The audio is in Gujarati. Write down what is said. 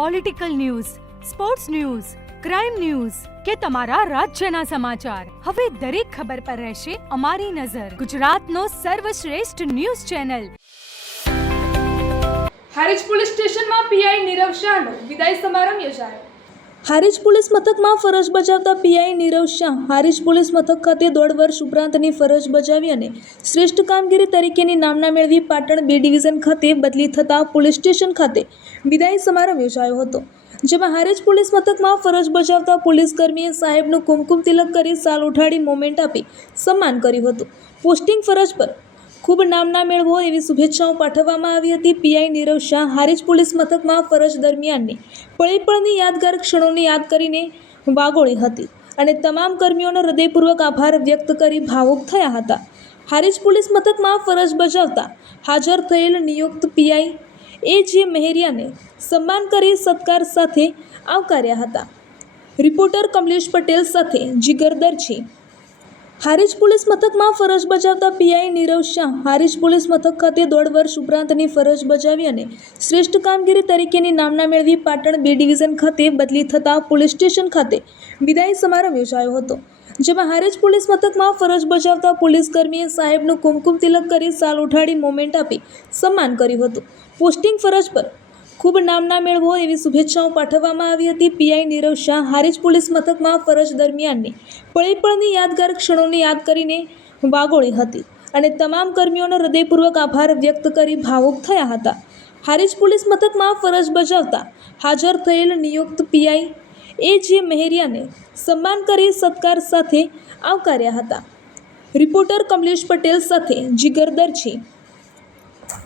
Political news, sports news, crime news કે તમારા રાજ્યના સમાચાર, હવે દરેક ખબર પર રહેશે અમારી નજર. ગુજરાતનો સર્વશ્રેષ્ઠ ન્યૂઝ ચેનલ. હારીજ પોલીસ સ્ટેશનમાં પીઆઈ નીરવ શાહનો વિદાય સમારંભ યોજાયો. હારીજ પોલીસ મથકમાં ફરજ બજાવતા પીઆઈ નીરવ શાહ હારીજ પોલીસ મથક ખાતે 1.5 વર્ષ ઉપરાંતની ફરજ બજાવી અને શ્રેષ્ઠ કામગીરી તરીકેની નામના મેળવી પાટણ B ડિવિઝન ખાતે બદલી થતા પોલીસ સ્ટેશન ખાતે વિદાય સમારંભ યોજાયો હતો, જેમાં હારીજ પોલીસ મથકમાં ફરજ બજાવતા પોલીસ કર્મીએ સાહેબનું કુમકુમ તિલક કરી સાલ ઉઠાડી મોમેન્ટ આપી સન્માન કર્યું હતું. પોસ્ટિંગ ફરજ પર ખૂબ નામના મેળવો એવી શુભેચ્છાઓ પાઠવવામાં આવી હતી. પીઆઈ નીરવ શાહ હારીજ પોલીસ મથકમાં ફરજ દરમિયાનની પળની યાદગાર ક્ષણોને યાદ કરીને વાગોળી હતી અને તમામ કર્મીઓનો હૃદયપૂર્વક આભાર વ્યક્ત કરી ભાવુક થયા હતા. હારીજ પોલીસ મથકમાં ફરજ બજાવતા હાજર થયેલ નિયુક્ત પીઆઈ A.J. મહેરિયાને સન્માન કરી સત્કાર સાથે આવકાર્યા હતા. રિપોર્ટર કમલેશ પટેલ સાથે જીગર દરજી. હારીજ પોલીસ મથકમાં ફરજ બજાવતા પીઆઈ નીરવ શાહ હારીજ પોલીસ મથક ખાતે 1.5 વર્ષ ઉપરાંતની ફરજ બજાવી અને શ્રેષ્ઠ કામગીરી તરીકેની નામના મેળવી પાટણ B ડિવિઝન ખાતે બદલી થતા પોલીસ સ્ટેશન ખાતે વિદાય સમારંભ યોજાયો હતો, જેમાં હારીજ પોલીસ મથકમાં ફરજ બજાવતા પોલીસ કર્મીએ સાહેબનું કુમકુમ તિલક કરી સાલ ઉઠાડી મોમેન્ટ આપી સન્માન કર્યું હતું. પોસ્ટિંગ ફરજ પર ખૂબ નામના મેળવો એવી શુભેચ્છાઓ પાઠવવામાં આવી હતી. પીઆઈ નીરવ શાહ હારીજ પોલીસ મથકમાં ફરજ દરમિયાનની પળની યાદગાર ક્ષણોને યાદ કરીને વાગોળી હતી અને તમામ કર્મીઓનો હૃદયપૂર્વક આભાર વ્યક્ત કરી ભાવુક થયા હતા. હારીજ પોલીસ મથકમાં ફરજ બજાવતા હાજર થયેલ નિયુક્ત પીઆઈ A.J. મહેરિયાને સન્માન કરી સત્કાર સાથે આવકાર્યા હતા. રિપોર્ટર કમલેશ પટેલ સાથે જીગર દરજી.